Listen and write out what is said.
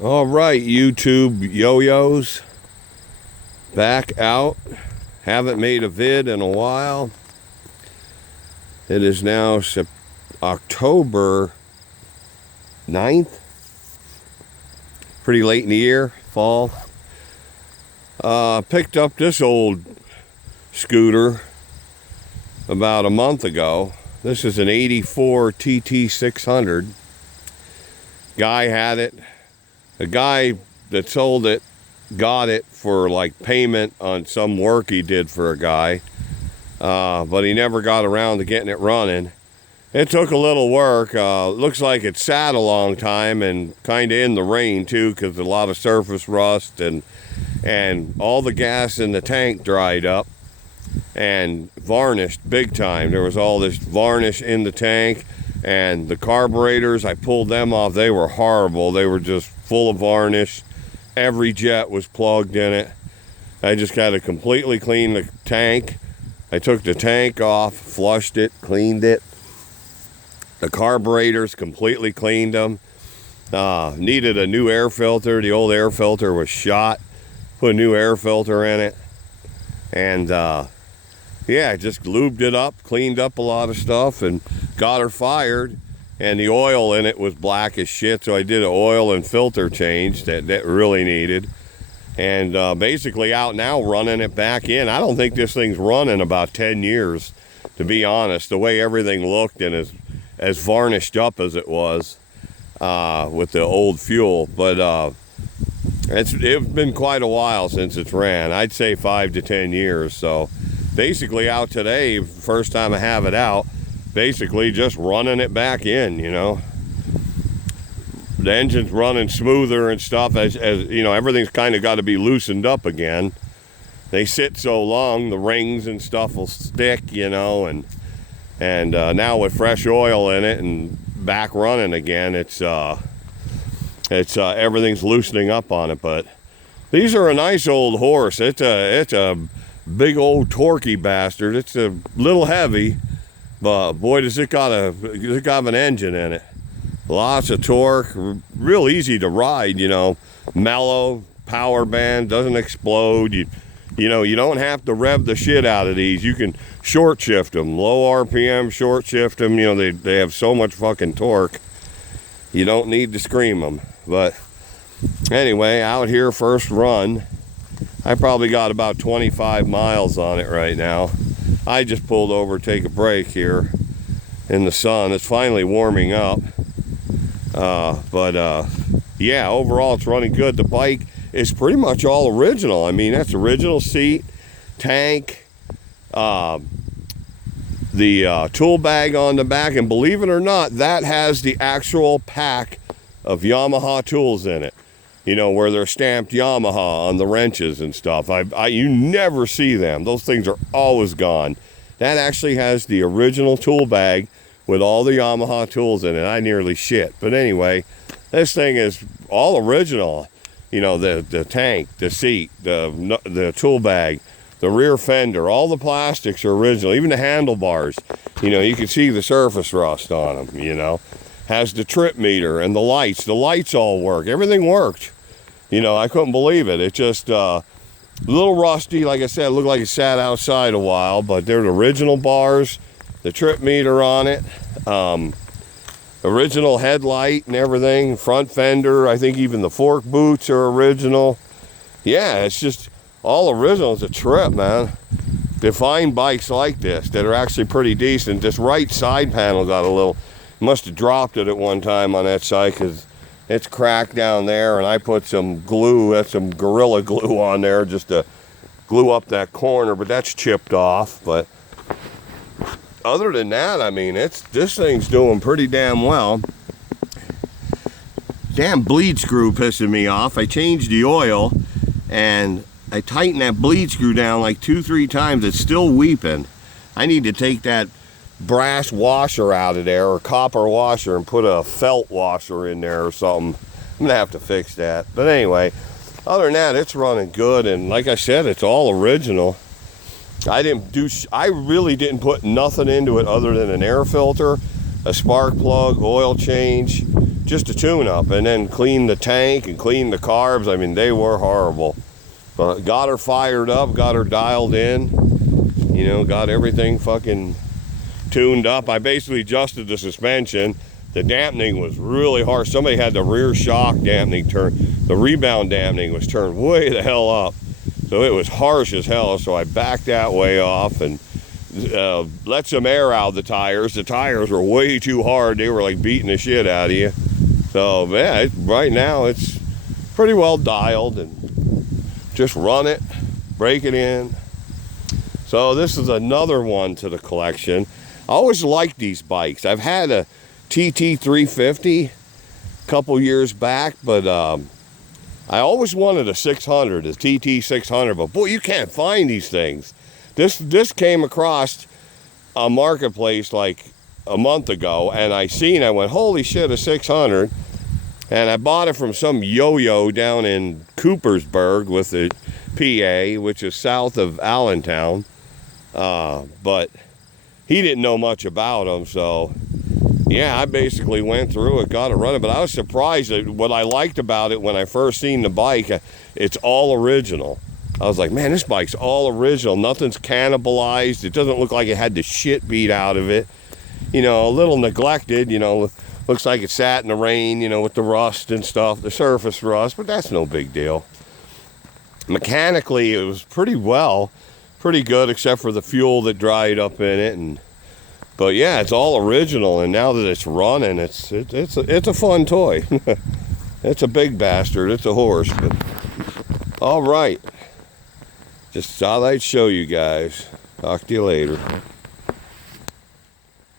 All right, YouTube yo-yos, back out. Haven't made a vid in a while. It is now October 9th. Pretty late in the year, fall. Picked up this old scooter about a month ago. This is an 84 Tt600. Guy had it. The guy that sold it got it for like payment on some work he did for a guy, but he never got around to getting it running. It took a little work. Looks like it sat a long time and kind of in the rain too, because a lot of surface rust and all the gas in the tank dried up and varnished big time. There was all this varnish in the tank, and the carburetors, I pulled them off. They were horrible. They were just full of varnish. Every jet was plugged in it. I just got to completely clean the tank. I took the tank off, flushed it, cleaned it. The carburetors, completely cleaned them. Needed a new air filter. The old air filter was shot. Put a new air filter in it. And yeah, just lubed it up, cleaned up a lot of stuff, and got her fired. And the oil in it was black as shit, so I did an oil and filter change that really needed. And basically out now running it back in. I don't think this thing's run in about 10 years, to be honest, the way everything looked and as varnished up as it was with the old fuel. But it's been quite a while since it's ran. I'd say 5 to 10 years. So basically out today, first time I have it out, basically just running it back in, you know. The engine's running smoother and stuff, as you know, everything's kind of got to be loosened up again. They sit so long, the rings and stuff will stick, you know, and now with fresh oil in it and back running again, it's everything's loosening up on it. But these are a nice old horse. It's a big old torquey bastard. It's a little heavy, but boy, does it got an engine in it. Lots of torque, real easy to ride, you know. Mellow, power band, doesn't explode. You know, you don't have to rev the shit out of these. You can short shift them, low RPM, short shift them. You know, they have so much fucking torque. You don't need to scream them. But anyway, out here, first run. I probably got about 25 miles on it right now. I just pulled over to take a break here in the sun. It's finally warming up. Yeah, overall it's running good. The bike is pretty much all original. I mean, that's original seat, tank, the tool bag on the back, and believe it or not, that has the actual pack of Yamaha tools in it. You know, where they're stamped Yamaha on the wrenches and stuff. You never see them. Those things are always gone. That actually has the original tool bag with all the Yamaha tools in it. I nearly shit. But anyway, this thing is all original. You know, the tank, the seat, the tool bag, the rear fender, all the plastics are original. Even the handlebars, you know, you can see the surface rust on them, you know. Has the trip meter and the lights. The lights all work. Everything worked. You know, I couldn't believe it. It just a little rusty. Like I said, it looked like it sat outside a while, but they're the original bars, the trip meter on it, original headlight and everything, front fender. I think even the fork boots are original. Yeah, it's just all original. It's a trip, man. To find bikes like this that are actually pretty decent. This right side panel got a little, must have dropped it at one time on that side because it's cracked down there, and I put some glue, that's some Gorilla Glue on there just to glue up that corner, but that's chipped off. But other than that, I mean, this thing's doing pretty damn well. Damn bleed screw pissing me off. I changed the oil, and I tightened that bleed screw down like 2-3 times. It's still weeping. I need to take that brass washer out of there, or copper washer, and put a felt washer in there or something. I'm gonna have to fix that. But anyway, other than that, it's running good, and like I said, it's all original. I really didn't put nothing into it other than an air filter, a spark plug, oil change, just a tune-up, and then clean the tank and clean the carbs. I mean, they were horrible. But got her fired up, got her dialed in, you know, got everything fucking tuned up. I basically adjusted the suspension. The dampening was really harsh. Somebody had the rear shock dampening turned. The rebound dampening was turned way the hell up. So it was harsh as hell. So I backed that way off and let some air out of the tires. The tires were way too hard. They were like beating the shit out of you. So yeah, right now it's pretty well dialed, and just run it, break it in. So this is another one to the collection. I always liked these bikes. I've had a TT350 a couple years back, but I always wanted a 600, a TT600, but boy, you can't find these things. This came across a marketplace like a month ago, and I went, holy shit, a 600. And I bought it from some yo-yo down in Coopersburg with the PA, which is south of Allentown. But he didn't know much about them, so yeah, I basically went through it, got it running. But I was surprised at what I liked about it when I first seen the bike. It's all original. I was like, man, this bike's all original. Nothing's cannibalized. It doesn't look like it had the shit beat out of it. You know, a little neglected, you know, looks like it sat in the rain, you know, with the rust and stuff, the surface rust, but that's no big deal. Mechanically, it was pretty good, except for the fuel that dried up in it. But yeah, it's all original, and now that it's running, it's a fun toy. It's a big bastard. It's a horse. But all right, just thought I'd show you guys. Talk to you later.